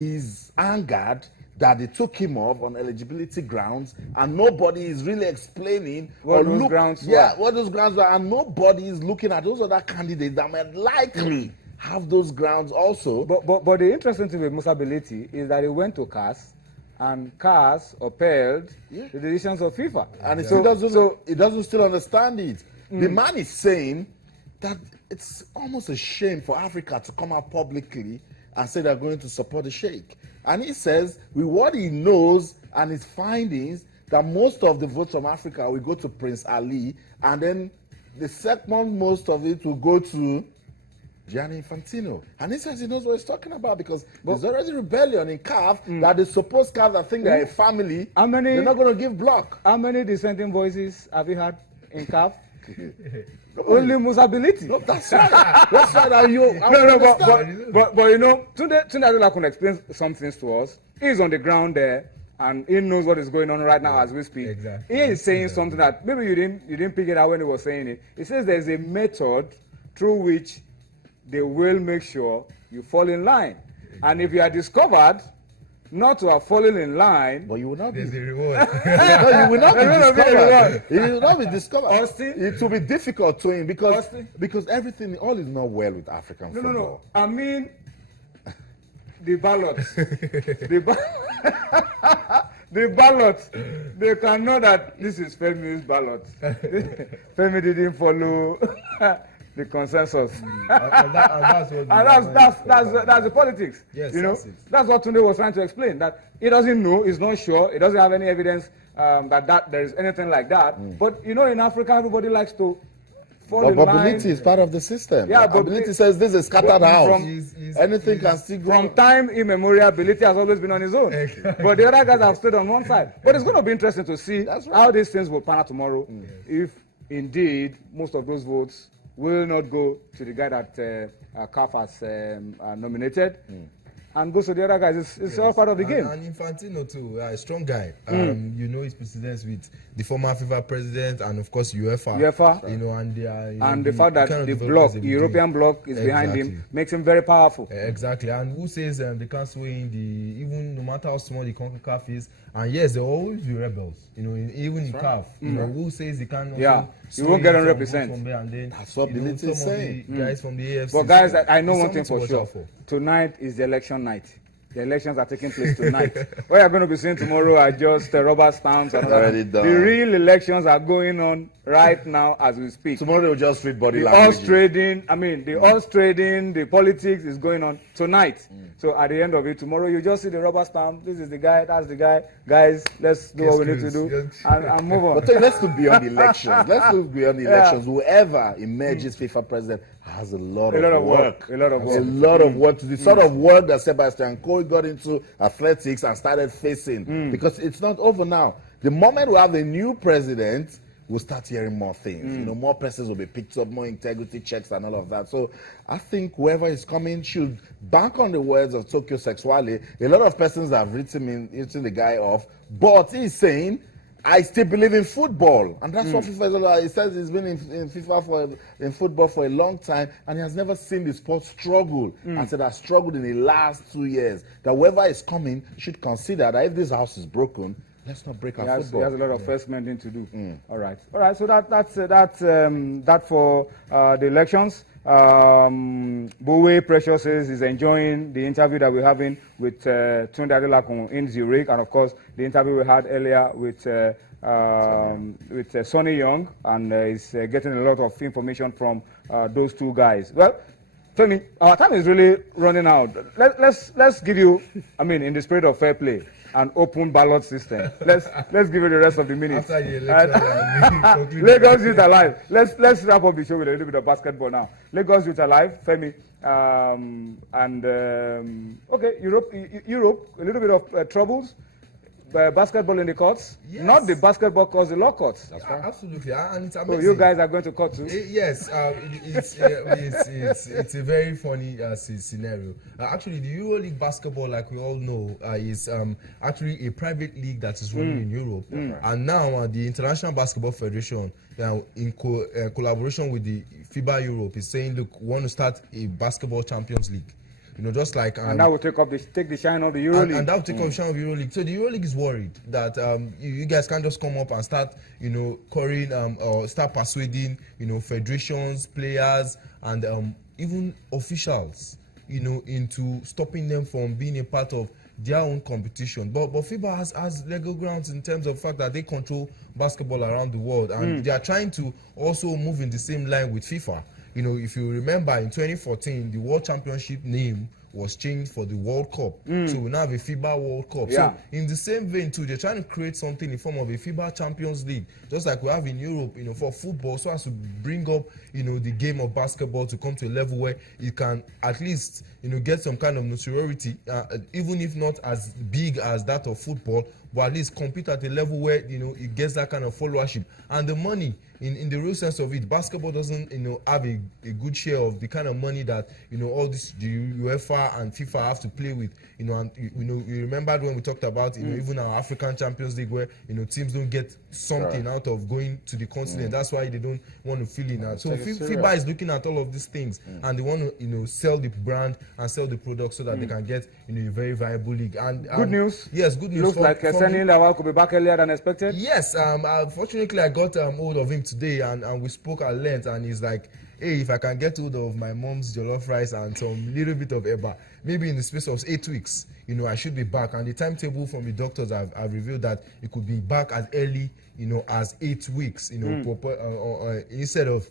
is angered that they took him off on eligibility grounds, and nobody is really explaining what those grounds were. what those grounds were, and nobody is looking at those other candidates that might likely have those grounds also. But the interesting thing with Musa Beliti is that he went to CAS, and CAS upheld the decisions of FIFA, and he doesn't still understand it. The man is saying that it's almost a shame for Africa to come out publicly and say they're going to support the sheikh. And he says, with what he knows and his findings, that most of the votes from Africa will go to Prince Ali, and then the second most of it will go to Gianni Infantino. And he says he knows what he's talking about, because there's already rebellion in CAF that the supposed CAF that think they're a family, they're not going to give block. How many dissenting voices have you had in CAF? Only Musa Beliti. No, that's right. That's right. But you know, Tunde Adeola can explain some things to us. He's on the ground there, and he knows what is going on right now as we speak. Exactly. He is saying something that maybe you didn't pick it out when he was saying it. He says there's a method through which they will make sure you fall in line, and if you are discovered not to have fallen in line, but you will not There's be. a reward. No, you will not be discovered. You will not be discovered. Austin? It will be difficult to him because everything, all is not well with African football. No. I mean, the ballots. The ballots. They can know that this is Femi's ballot. Femi didn't follow the consensus. That's the politics. Yes, you know, that's what Tunde was trying to explain. That he doesn't know, he's not sure, he doesn't have any evidence that there is anything like that. But you know, in Africa, everybody likes to fall in line. But Beliti is part of the system. Yeah, but Beliti says this is scattered house. Anything can still go. From time immemorial, Beliti has always been on his own. But the other guys have stayed on one side. But it's going to be interesting to see how these things will pan out tomorrow. If indeed most of those votes will not go to the guy that CAF has nominated, and goes to the other guys. It's all part of the game. And Infantino too, a strong guy. You know, his precedence with the former FIFA president and of course UEFA. You know, and they are, and the fact that the bloc, the European bloc, is behind him makes him very powerful. Exactly. And who says they can't sway in the, even no matter how small the CONCACAF is, and yes, there will always be rebels. You know, even in CAF. You know, who says they can't? You won't get 100%. That's what Beliti is saying. Guys from the AFC. But guys, I know one thing for sure. Tonight is the election night. The elections are taking place tonight. What you're going to be seeing tomorrow are just rubber stamps. And the real elections are going on right now as we speak. Tomorrow they'll just read body language. The horse trading, the politics is going on tonight. So at the end of it, tomorrow you just see the rubber stamp. This is the guy, that's the guy. Guys, let's do what we need to do and move on. But let's look beyond elections. Let's look beyond elections. Whoever emerges FIFA president has a lot of work. A lot of work to do. Sort of work that Sebastian Coe got into athletics and started facing. Because it's not over now. The moment we have a new president, we'll start hearing more things. You know, more persons will be picked up, more integrity checks and all of that. So I think whoever is coming should bank on the words of Tokyo Sexuale. A lot of persons have written the guy off, but he's saying, I still believe in football. And that's what FIFA is all about. He says he's been in FIFA in football for a long time, and he has never seen the sport struggle. And said has struggled in the last 2 years. That whoever is coming should consider that if this house is broken, let's not break our football. He has a lot of first mending to do. All right. So that for the elections. Bowe Precious is enjoying the interview that we're having with Tunde Adeola in Zurich, and of course the interview we had earlier with Sonny Young, and he's getting a lot of information from those two guys. Well, Femi, our time is really running out. Let's give you, in the spirit of fair play, an open ballot system. Let's give it the rest of the minutes. After the election, Lagos Youth Alive. Let's wrap up the show with a little bit of basketball now. Lagos Youth Alive, Femi, Europe, a little bit of troubles. Basketball in the courts, not the basketball courts, the law courts. That's right. Absolutely, and it's amazing. So you guys are going to court too? Yes, it's a very funny scenario. Actually, the EuroLeague basketball, like we all know, is actually a private league that is running in Europe, and now the International Basketball Federation, in collaboration with the FIBA Europe, is saying, look, we want to start a basketball Champions League. just like and that will take the shine of the EuroLeague. And that will take off the shine of the EuroLeague. So the EuroLeague is worried that you guys can't just come up and start, currying or start persuading, federations, players, and even officials, into stopping them from being a part of their own competition. But FIBA has legal grounds in terms of the fact that they control basketball around the world, and they are trying to also move in the same line with FIFA. If you remember, in 2014, the World Championship name was changed for the World Cup. So we now have a FIBA World Cup. Yeah. So in the same vein too, they're trying to create something in form of a FIBA Champions League, just like we have in Europe, for football, so as to bring up, the game of basketball to come to a level where it can at least, get some kind of notoriety, even if not as big as that of football, but at least compete at a level where, it gets that kind of followership. And the money, in the real sense of it, basketball doesn't, have a good share of the kind of money that, all this the UEFA and FIFA have to play with, and you remembered when we talked about, even our African Champions League, where, teams don't get something out of going to the continent. That's why they don't want to fill in that. So FIBA is looking at all of these things, and they want to, sell the brand and sell the product so that they can get, a very viable league. And good news. Yes, good news. Looks like Seni Lawal could be back earlier than expected. Yes, fortunately I got hold of him today, and we spoke at length, and he's like, hey, if I can get hold of my mom's jollof rice and some little bit of eba, maybe in the space of 8 weeks, I should be back. And the timetable from the doctors have revealed that it could be back as early, as 8 weeks, instead of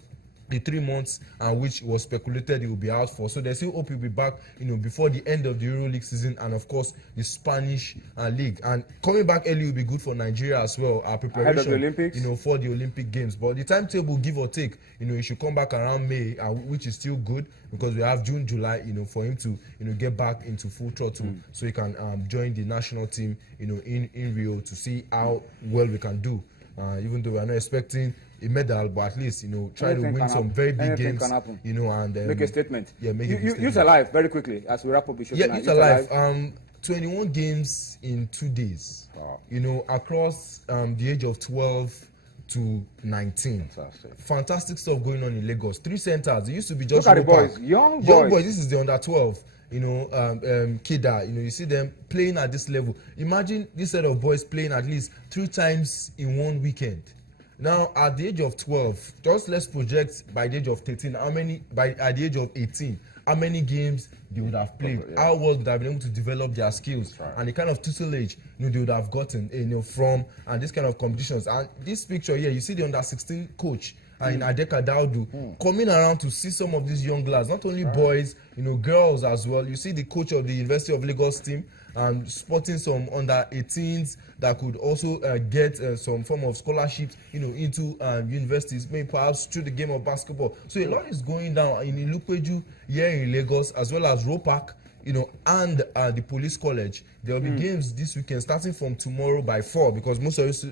the 3 months, which was speculated he will be out for. So they still hope he'll be back, before the end of the EuroLeague season, and of course the Spanish league. And coming back early will be good for Nigeria as well. Our preparation, ahead of the Olympics, for the Olympic Games. But the timetable, give or take, it should come back around May, which is still good because we have June, July, for him to, get back into full throttle, so he can join the national team, in Rio to see how well we can do. Even though we are not expecting a medal, but at least, try to win some very big games, and make a statement. Yeah, make a statement. Youth Alive, very quickly, as we wrap up the show tonight. Youth Alive, 21 games in 2 days. Wow. Across the age of 12 to 19. Fantastic stuff going on in Lagos. 3 centers. It used to be just look at the boys, young boys. This is the under 12. Kida, you see them playing at this level. Imagine this set of boys playing at least 3 times in one weekend. Now, at the age of 12, just let's project by the age of 13, at the age of 18, how many games they would have played, how well they would have been able to develop their skills, and the kind of tutelage they would have gotten from and this kind of competitions. And this picture here, you see the under 16 coach in Adeka Daudu coming around to see some of these young lads, not only boys, girls as well. You see the coach of the University of Lagos team spotting some under 18s that could also get some form of scholarships, into universities, maybe perhaps through the game of basketball. So a lot is going down in Ilukweju here in Lagos, as well as Ropak, and the police college. There will be games this weekend starting from tomorrow by 4, because most of these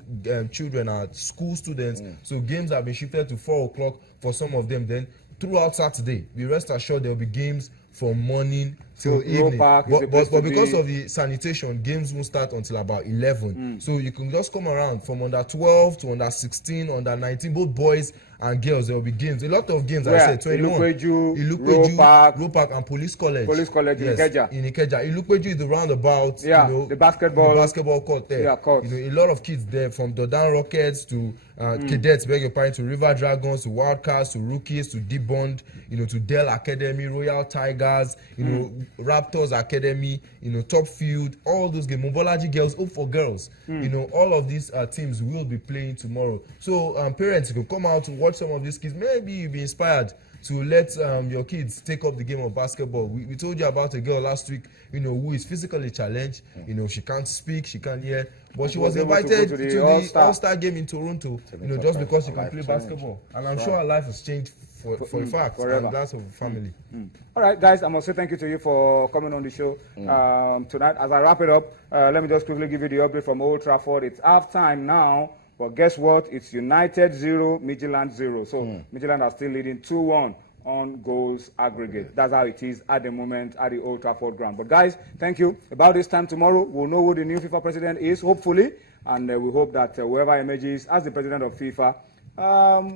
children are school students. So games have been shifted to 4 o'clock for some of them. Then throughout Saturday, be rest assured there will be games from morning till evening. But because of the sanitation, games won't start until about 11. So you can just come around from under 12 to under 16, under 19, both boys and girls. There will be games. A lot of games, I said 21. Ilukweju, Ropak, and Police College. Police College, yes, in Ikeja. Ilukweju is the roundabout, the basketball court there. Yeah, court. A lot of kids there, from Dodan Rockets to Cadets, beg your pardon, to River Dragons, to Wildcats, to Rookies, to D-Bond, to Dell Academy, Royal Tigers, Raptors Academy, Top Field, all those games. Mobolaji Girls, Hope for Girls, all of these teams will be playing tomorrow. So parents, you can come out to watch some of these kids. Maybe you'll be inspired to let your kids take up the game of basketball. We told you about a girl last week, who is physically challenged. She can't speak, she can't hear, but she was invited to the All-Star game in Toronto, just because she can play basketball. And I'm sure her life has changed for a fact, and that's of family. All right, guys, I must say thank you to you for coming on the show tonight. As I wrap it up, let me just quickly give you the update from Old Trafford. It's half-time now, but guess what? It's United 0, Midtjylland 0. So Midtjylland are still leading 2-1 on goals aggregate. That's how it is at the moment at the Old Trafford ground. But guys, thank you. About this time tomorrow, we'll know who the new FIFA president is, hopefully, and we hope that whoever emerges as the president of FIFA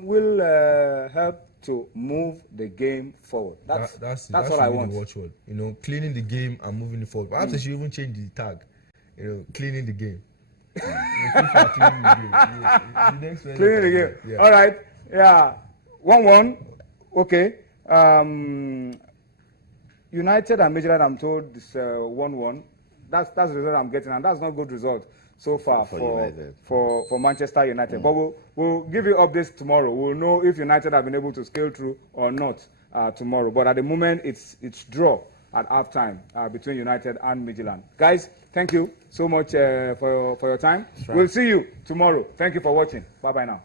will help to move the game forward. That's all I want. The watchword. You know, cleaning the game and moving it forward. Perhaps they should even change the tag. You know, cleaning the game. Cleaning the game. Yeah. All right. Yeah. 1-1. Okay. United and Midland, I'm told, is 1-1. That's the result I'm getting, and that's not a good result so far for Manchester United. But we'll give you updates tomorrow. We'll know if United have been able to scale through or not tomorrow. But at the moment, it's draw at halftime between United and Midland. Guys, thank you so much for your time. We'll see you tomorrow. Thank you for watching. Bye-bye now.